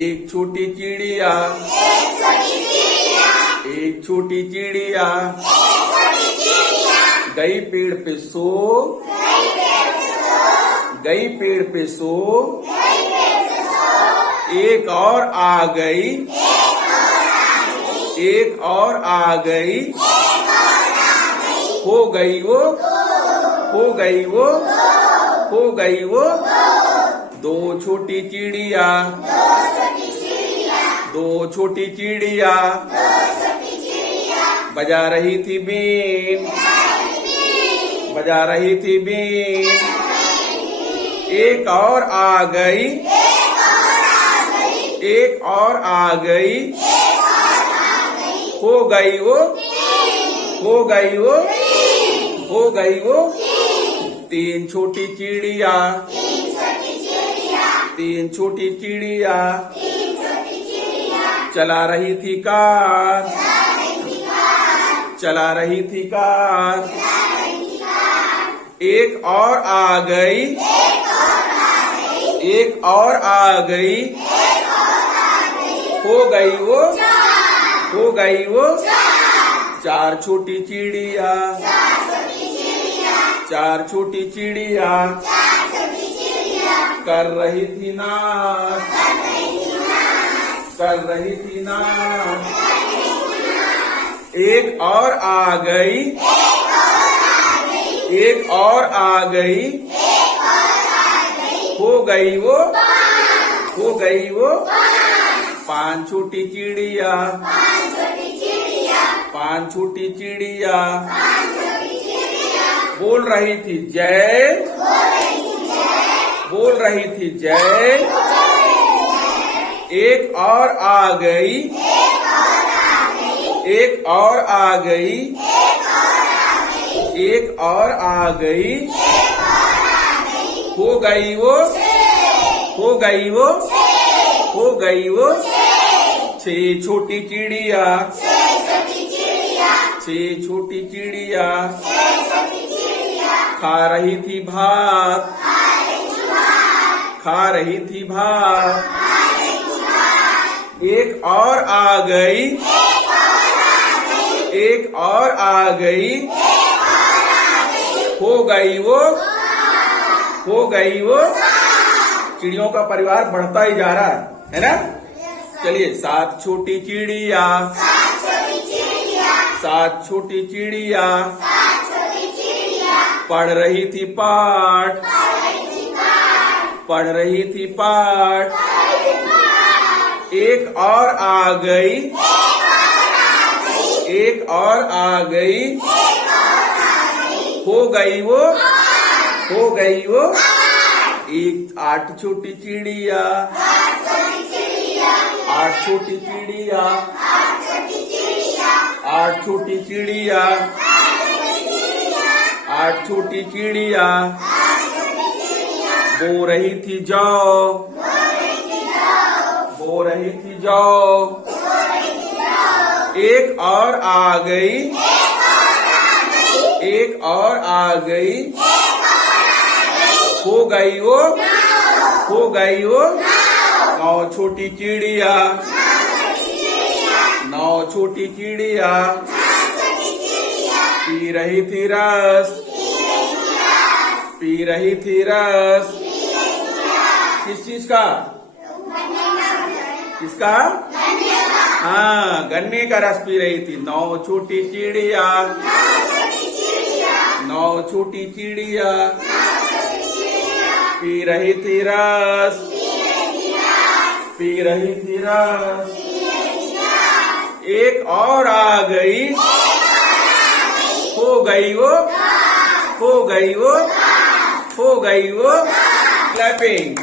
एक छोटी चिड़िया, एक छोटी चिड़िया गई पेड़ पे सो, गई पेड़ पे सो, एक और आ गई, एक और आ गई, हो गई वो, हो गई वो, हो गई वो। दो छोटी चिड़िया, दो छोटी चिड़िया बजा रही थी बीन, बजा रही थी बीन। एक और आ गई, एक और आ गई, हो गई वो, हो गई वो, हो गई वो। तीन छोटी चिड़िया, तीन छोटी चिड़िया चला रही थी कार, चला रही थी कार। एक और आ गई, एक और आ गई, हो गई वो, हो गई वो। चार छोटी चिड़िया, चार छोटी चिड़िया कर रही थी नाच, कर रही थी नाच। एक और आ गई, एक और आ गई, हो गई वो, हो गई वो। पांच छोटी चिड़िया, पांच छोटी चिड़िया बोल रही थी जय, बोल रही थी जय। एक और आ गई, एक और आ गई, एक और आ गई, हो गई वो, हो गई वो, हो गई वो। छह छोटी चिड़िया, छह छोटी चिड़िया खा रही थी भात, खा रही थी भात। एक और आ गई, एक और आ गई, हो गई वो, हो गई वो। चिड़ियों का परिवार बढ़ता ही जा रहा है ना। चलिए, सात छोटी चिड़िया, सात छोटी चिड़िया पढ़ रही थी पाठ, पढ़ रही थी पाठ। एक और आ गई, एक और आ गई, हो गई वो, हो गई वो। एक आठ छोटी चिड़िया, आठ छोटी चिड़िया, आठ छोटी चिड़िया, आठ छोटी चिड़िया बो रही थी जाओ, बो रही थी जाओ। एक और आ गई, एक और आ गई, हो गई वो, हो गई वो। नौ छोटी चिड़िया, नौ छोटी चिड़िया पी रही थी रस, पी रही थी रस। किस चीज का? किसका? हाँ, गन्ने का रस पी रही थी। नौ छोटी चिड़िया, नौ छोटी चिड़िया पी रही थी रस, पी रही थी रस। एक और आ गई, हो गई वो, हो गई वो, हो गई वो। क्लैपिंग।